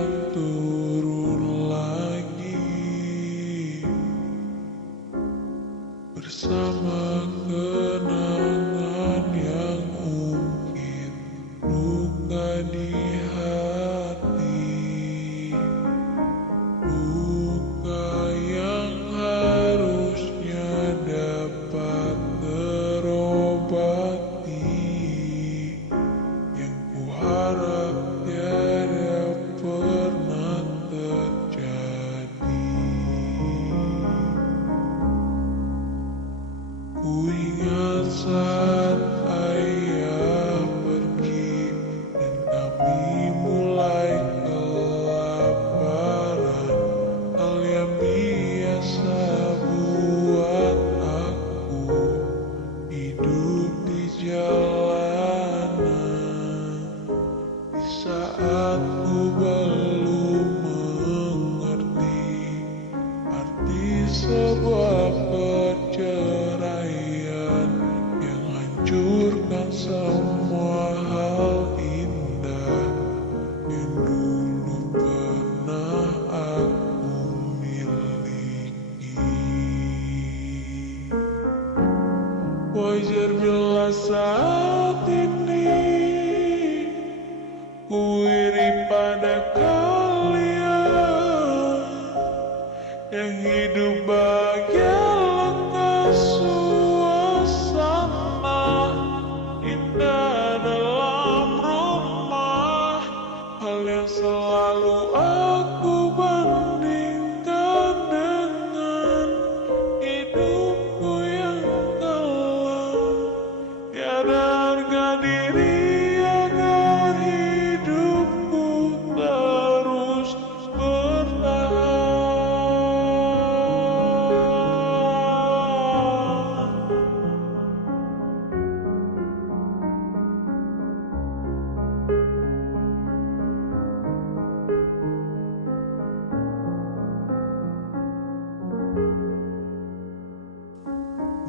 yang turun lagi bersama kenangan yang mungkin luka di hati, luka yang harusnya dapat terobati, yang kuharap tiada pernah terjadi. Ku ingat saat ayah pergi dan kami mulai kelaparan, hal yang biasa buat aku hidup di jalanan. Di saat ku belum mengerti arti sebuah perceraian yang hancurkan semua hal indah yang dulu pernah aku miliki. Wajar bila saat ini ku iri pada kalian yang hidup bahagia lekas suasana indah dalam rumah, hal yang selalu aku bandingkan dengan hidupku yang kelam. Tiada harga diri agar hidupku terus bertahan.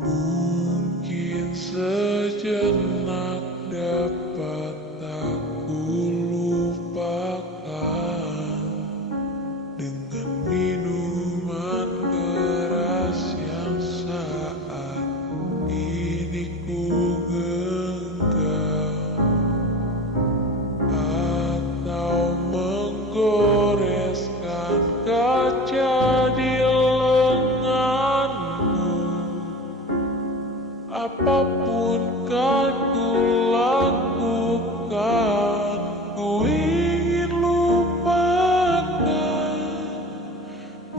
Mungkin sejenak dapat aku lupakan dengan minuman keras yang saat ini ku genggam, atau menggoreskan kaca di lenganku. Apapun kan ku lakukan, ku ingin lupakan.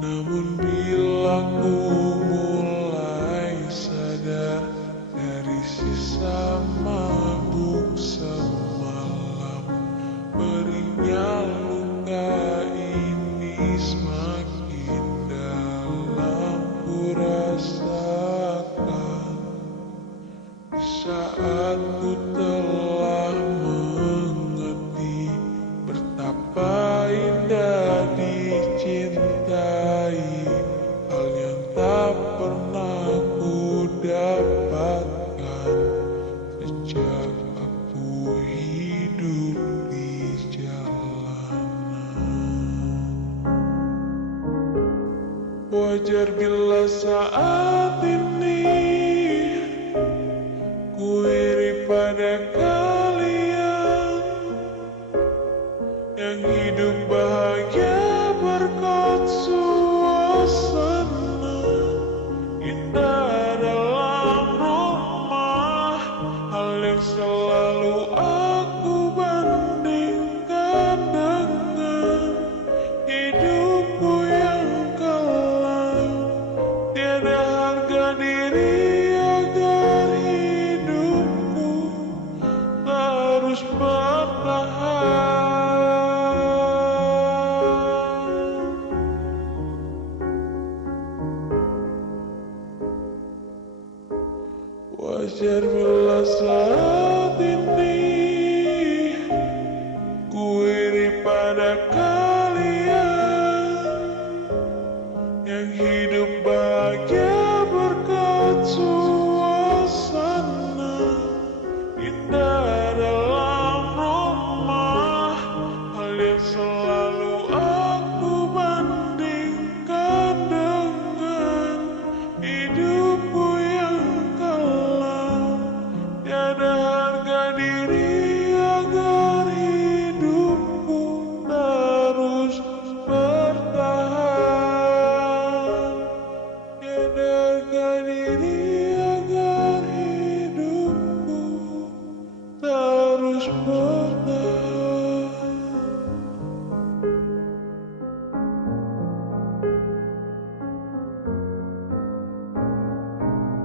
Namun bila ku mulai sadar dari sisa mabuk semalam, perihnya luka ini semakin dalam ku rasakan. Saat ku telah mengerti betapa indah dicintai, hal yang tak pernah ku dapatkan sejak aku hidup di jalanan. Wajar bila saat ini ku iri pada kalian yang hidup bahagia berkat suasana indah dalam rumah, hal yang selalu aku bandingkan dengan hidupku yang kelam. Tiada harga diri agar hidupku terus bertahan. Wajar bila saat ini ku iri pada